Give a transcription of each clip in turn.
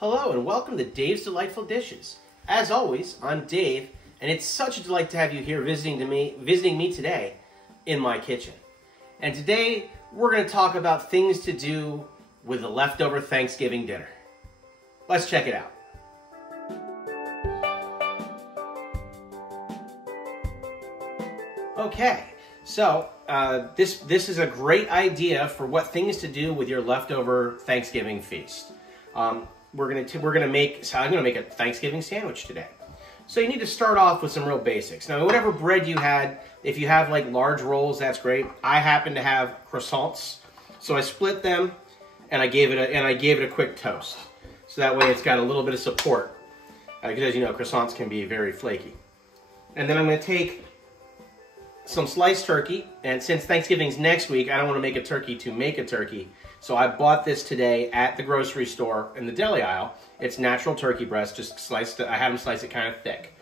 Hello and welcome to Dave's Delightful Dishes. As always, I'm Dave, and it's such a delight to have you here visiting me today in my kitchen. And today we're going to talk about things to do with the leftover Thanksgiving dinner. Let's check it out. Okay, so this is a great idea for what things to do with your leftover Thanksgiving feast. I'm gonna make a Thanksgiving sandwich today. So you need to start off with some real basics. Now, whatever bread you had, if you have like large rolls, that's great. I happen to have croissants, so I split them and I gave it a quick toast. So that way it's got a little bit of support, because as you know, croissants can be very flaky. And then I'm gonna take some sliced turkey, and since Thanksgiving's next week, I don't want to make a turkey to make a turkey. So I bought this today at the grocery store in the deli aisle. It's natural turkey breast, just sliced. I had them slice it kind of thick.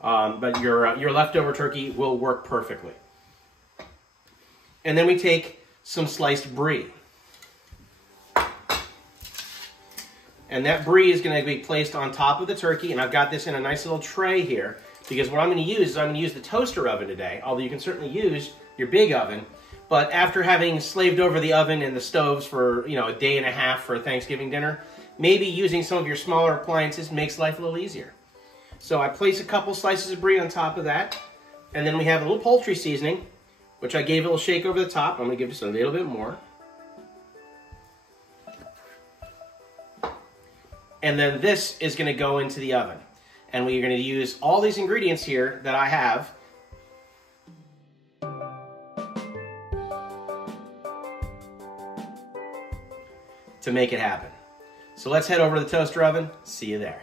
But your leftover turkey will work perfectly. And then we take some sliced brie. And that brie is going to be placed on top of the turkey, and I've got this in a nice little tray here, because what I'm going to use is I'm going to use the toaster oven today, although you can certainly use your big oven. But after having slaved over the oven and the stoves for, a day and a half for a Thanksgiving dinner, maybe using some of your smaller appliances makes life a little easier. So I place a couple slices of brie on top of that, and then we have a little poultry seasoning, which I gave a little shake over the top. I'm going to give just a little bit more. And then this is going to go into the oven. And we're going to use all these ingredients here that I have to make it happen. So let's head over to the toaster oven. See you there.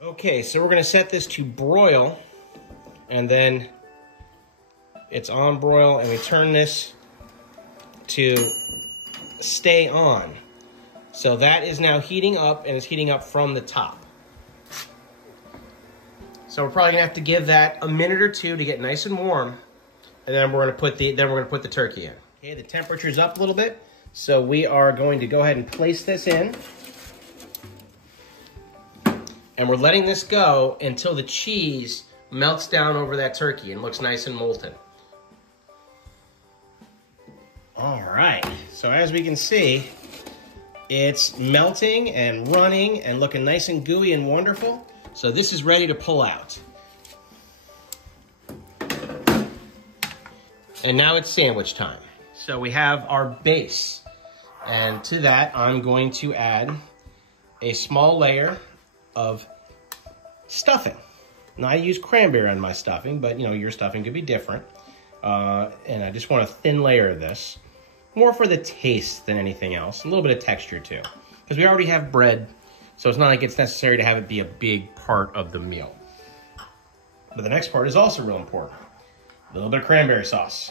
Okay, so we're going to set this to broil, and then it's on broil, and we turn this to stay on. So that is now heating up, and it's heating up from the top. So we're probably gonna have to give that a minute or two to get nice and warm, and then we're gonna put the turkey in. Okay, the temperature's up a little bit, so we are going to go ahead and place this in, and we're letting this go until the cheese melts down over that turkey and looks nice and molten. All right, so as we can see, it's melting and running and looking nice and gooey and wonderful. So this is ready to pull out. And now it's sandwich time. So we have our base. And to that, I'm going to add a small layer of stuffing. Now I use cranberry on my stuffing, but your stuffing could be different. And I just want a thin layer of this. More for the taste than anything else. A little bit of texture too. Because we already have bread. So it's not like it's necessary to have it be a big part of the meal. But the next part is also real important. A little bit of cranberry sauce.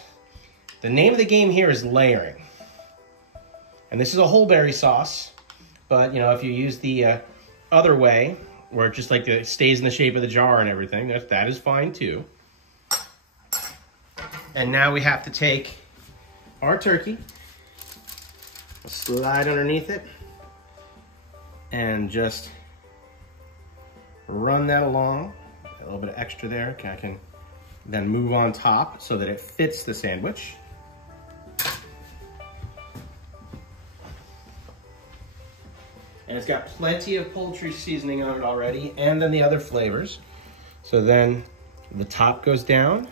The name of the game here is layering. And this is a whole berry sauce. But, if you use the other way, where it just it stays in the shape of the jar and everything, that is fine too. And now we have to take our turkey, slide underneath it, and just run that along. A little bit of extra there. I can then move on top so that it fits the sandwich. And it's got plenty of poultry seasoning on it already, and then the other flavors. So then the top goes down,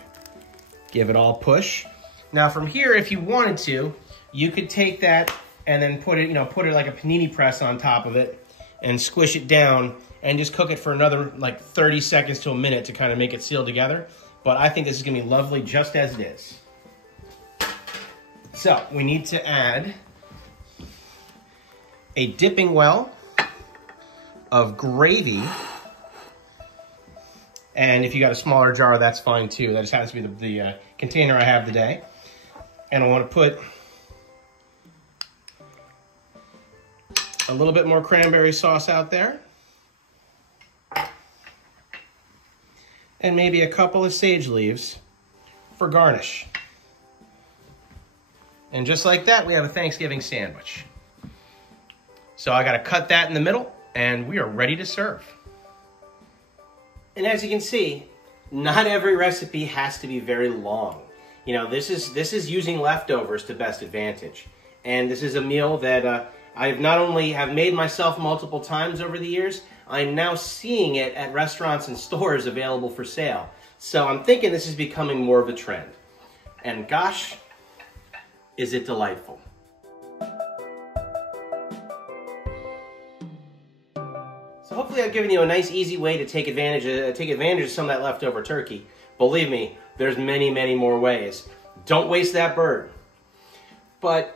give it all push. Now from here, if you wanted to, you could take that and then put it like a panini press on top of it, and squish it down and just cook it for another 30 seconds to a minute to kind of make it seal together. But I think this is gonna be lovely just as it is. So we need to add a dipping well of gravy. And if you got a smaller jar, that's fine too. That just happens to be the container I have today. And I want to put a little bit more cranberry sauce out there. And maybe a couple of sage leaves for garnish. And just like that, we have a Thanksgiving sandwich. So I got to cut that in the middle and we are ready to serve. And as you can see, not every recipe has to be very long. You know, this is using leftovers to best advantage. And this is a meal that I've not only have made myself multiple times over the years, I'm now seeing it at restaurants and stores available for sale. So I'm thinking this is becoming more of a trend. And gosh, is it delightful. So hopefully I've given you a nice, easy way to take advantage of some of that leftover turkey. Believe me, there's many, many more ways. Don't waste that bird. But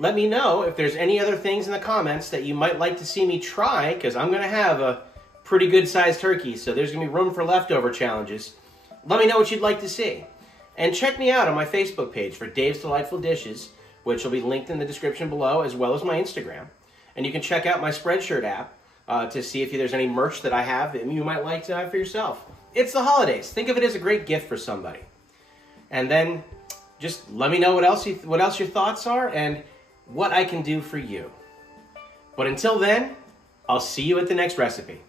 let me know if there's any other things in the comments that you might like to see me try, because I'm going to have a pretty good sized turkey, so there's going to be room for leftover challenges. Let me know what you'd like to see. And check me out on my Facebook page for Dave's Delightful Dishes, which will be linked in the description below, as well as my Instagram. And you can check out my Spreadshirt app to see if there's any merch that I have that you might like to have for yourself. It's the holidays. Think of it as a great gift for somebody. And then just let me know what else your thoughts are and what I can do for you. But until then, I'll see you at the next recipe.